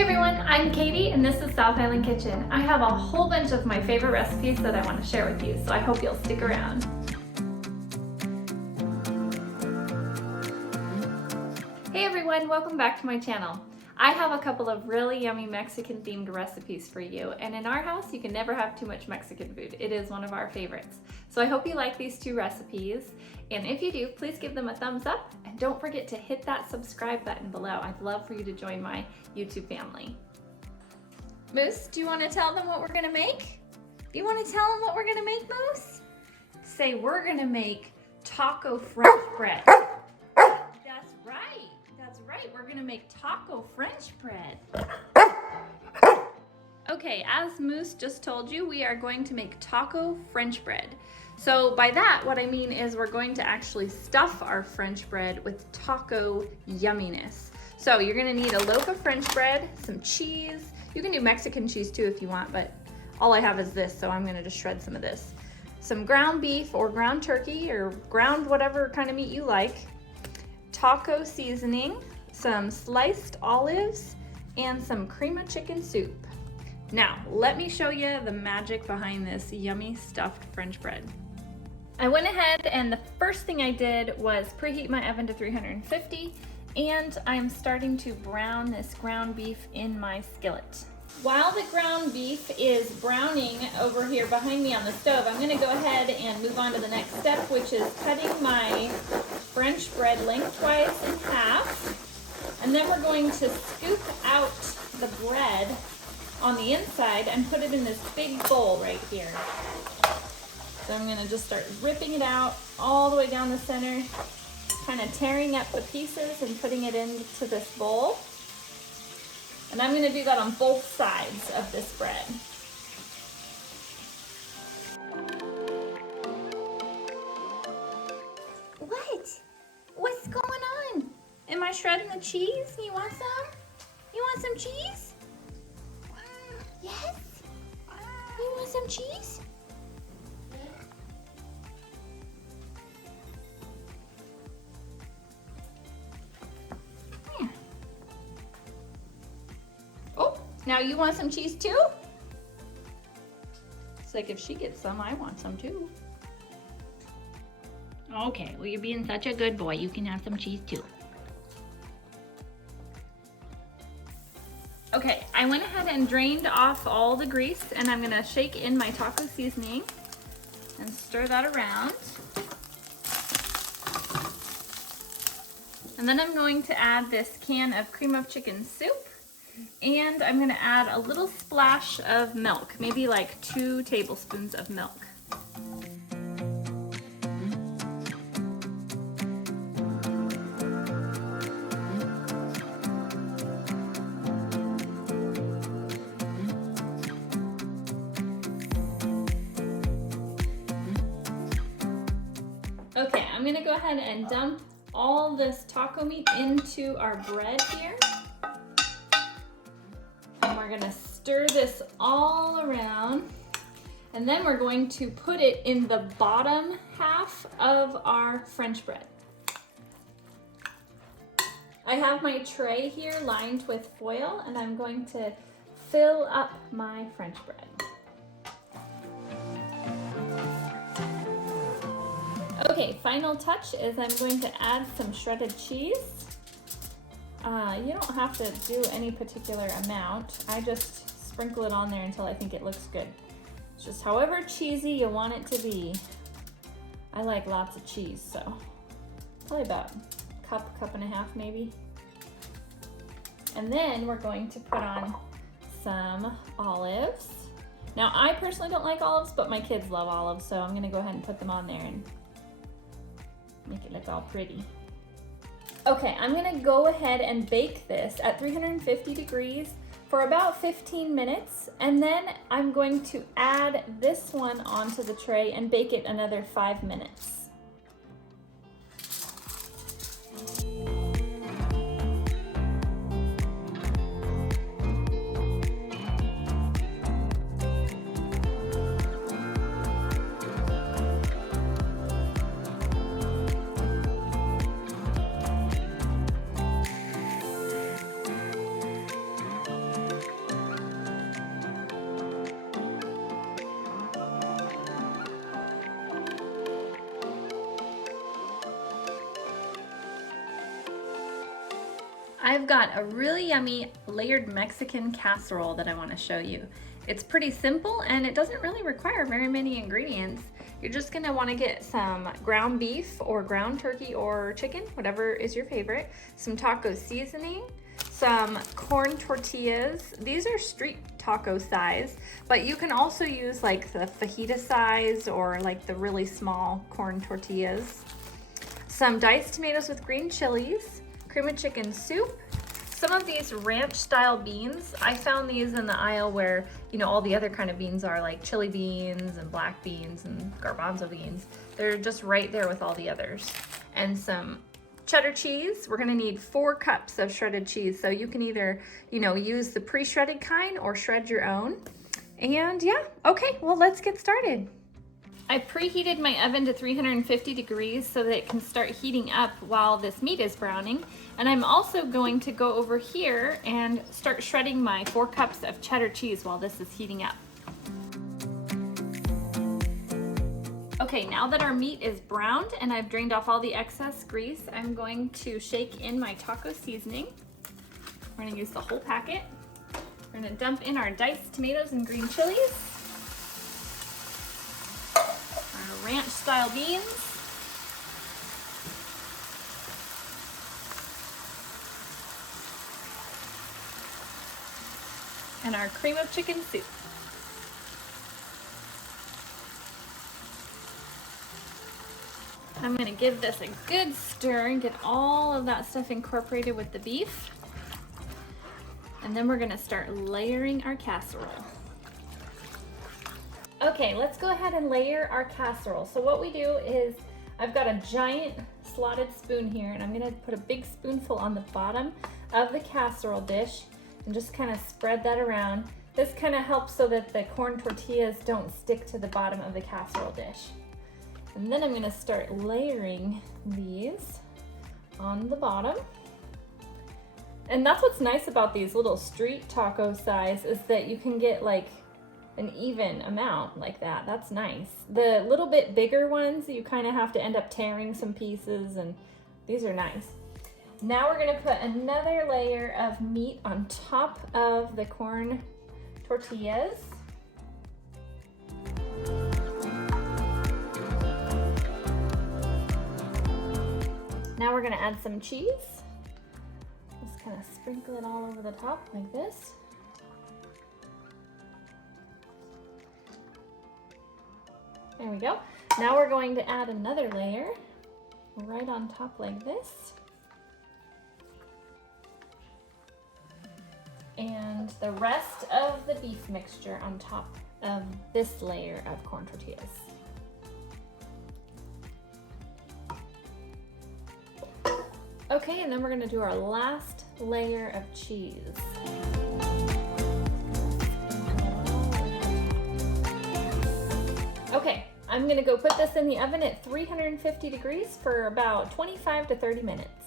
Hey everyone, I'm Katie and this is South Island Kitchen. I have a whole bunch of my favorite recipes that I want to share with you, so I hope you'll stick around. Hey everyone, welcome back to my channel. I have a couple of really yummy Mexican themed recipes for you, and in our house you can never have too much Mexican food. It is one of our favorites. So I hope you like these two recipes, and if you do, please give them a thumbs up and don't forget to hit that subscribe button below. I'd love for you to join my YouTube family. Moose, do you want to tell them what we're gonna make? You want to tell them what we're gonna make, Moose? Say, we're gonna make taco French bread. That's right. That's right, we're gonna make taco French bread. Okay, as Moose just told you, we are going to make taco French bread. So by that, what I mean is we're going to actually stuff our French bread with taco yumminess. So you're gonna need a loaf of French bread, some cheese. You can do Mexican cheese too if you want, but all I have is this, so I'm gonna just shred some of this. Some ground beef or ground turkey or ground whatever kind of meat you like. Taco seasoning, some sliced olives, and some cream of chicken soup. Now, let me show you the magic behind this yummy stuffed French bread. I went ahead and the first thing I did was preheat my oven to 350, and I'm starting to brown this ground beef in my skillet. While the ground beef is browning over here behind me on the stove, I'm gonna go ahead and move on to the next step, which is cutting my French bread lengthwise in half. And then we're going to scoop out the bread on the inside and put it in this big bowl right here. So I'm gonna just start ripping it out all the way down the center, kind of tearing up the pieces and putting it into this bowl. And I'm gonna do that on both sides of this bread. What? What's going on? Am I shredding the cheese? You want some? You want some cheese? Yes? You want some cheese? Yeah. Oh, now you want some cheese too? It's like if she gets some, I want some too. Okay, well you're being such a good boy. You can have some cheese too. Okay, I went ahead and drained off all the grease, and I'm gonna shake in my taco seasoning and stir that around. And then I'm going to add this can of cream of chicken soup, and I'm gonna add a little splash of milk, maybe like 2 tablespoons of milk. Okay, I'm gonna go ahead and dump all this taco meat into our bread here. And we're gonna stir this all around. And then we're going to put it in the bottom half of our French bread. I have my tray here lined with foil, and I'm going to fill up my French bread. Okay, final touch is I'm going to add some shredded cheese. You don't have to do any particular amount. I just sprinkle it on there until I think it looks good. It's just however cheesy you want it to be. I like lots of cheese, so probably about a cup and a half maybe. And then we're going to put on some olives. Now I personally don't like olives, but my kids love olives, so I'm gonna go ahead and put them on there and make it look all pretty. Okay, I'm gonna go ahead and bake this at 350 degrees for about 15 minutes, and then I'm going to add this one onto the tray and bake it another 5 minutes. I've got a really yummy layered Mexican casserole that I want to show you. It's pretty simple and it doesn't really require very many ingredients. You're just gonna want to get some ground beef or ground turkey or chicken, whatever is your favorite, some taco seasoning, some corn tortillas. These are street taco size, but you can also use like the fajita size or like the really small corn tortillas. Some diced tomatoes with green chilies, cream of chicken soup, some of these ranch style beans. I found these in the aisle where, you know, all the other kind of beans are, like chili beans and black beans and garbanzo beans. They're just right there with all the others. And some cheddar cheese. We're gonna need 4 cups of shredded cheese. So you can either, you know, use the pre-shredded kind or shred your own. And yeah, okay, well, let's get started. I preheated my oven to 350 degrees so that it can start heating up while this meat is browning. And I'm also going to go over here and start shredding my 4 cups of cheddar cheese while this is heating up. Okay, now that our meat is browned and I've drained off all the excess grease, I'm going to shake in my taco seasoning. We're gonna use the whole packet. We're gonna dump in our diced tomatoes and green chilies, our ranch style beans, and our cream of chicken soup. I'm gonna give this a good stir and get all of that stuff incorporated with the beef. And then we're gonna start layering our casserole. Okay, let's go ahead and layer our casserole. So what we do is, I've got a giant slotted spoon here and I'm gonna put a big spoonful on the bottom of the casserole dish and just kind of spread that around. This kind of helps so that the corn tortillas don't stick to the bottom of the casserole dish. And then I'm gonna start layering these on the bottom. And that's what's nice about these little street taco size, is that you can get like an even amount like that. That's nice. The little bit bigger ones, you kind of have to end up tearing some pieces, and these are nice. Now we're gonna put another layer of meat on top of the corn tortillas. Now we're gonna add some cheese. Just kind of sprinkle it all over the top like this. There we go. Now we're going to add another layer right on top like this. And the rest of the beef mixture on top of this layer of corn tortillas. Okay, and then we're gonna do our last layer of cheese. Okay, I'm gonna go put this in the oven at 350 degrees for about 25 to 30 minutes.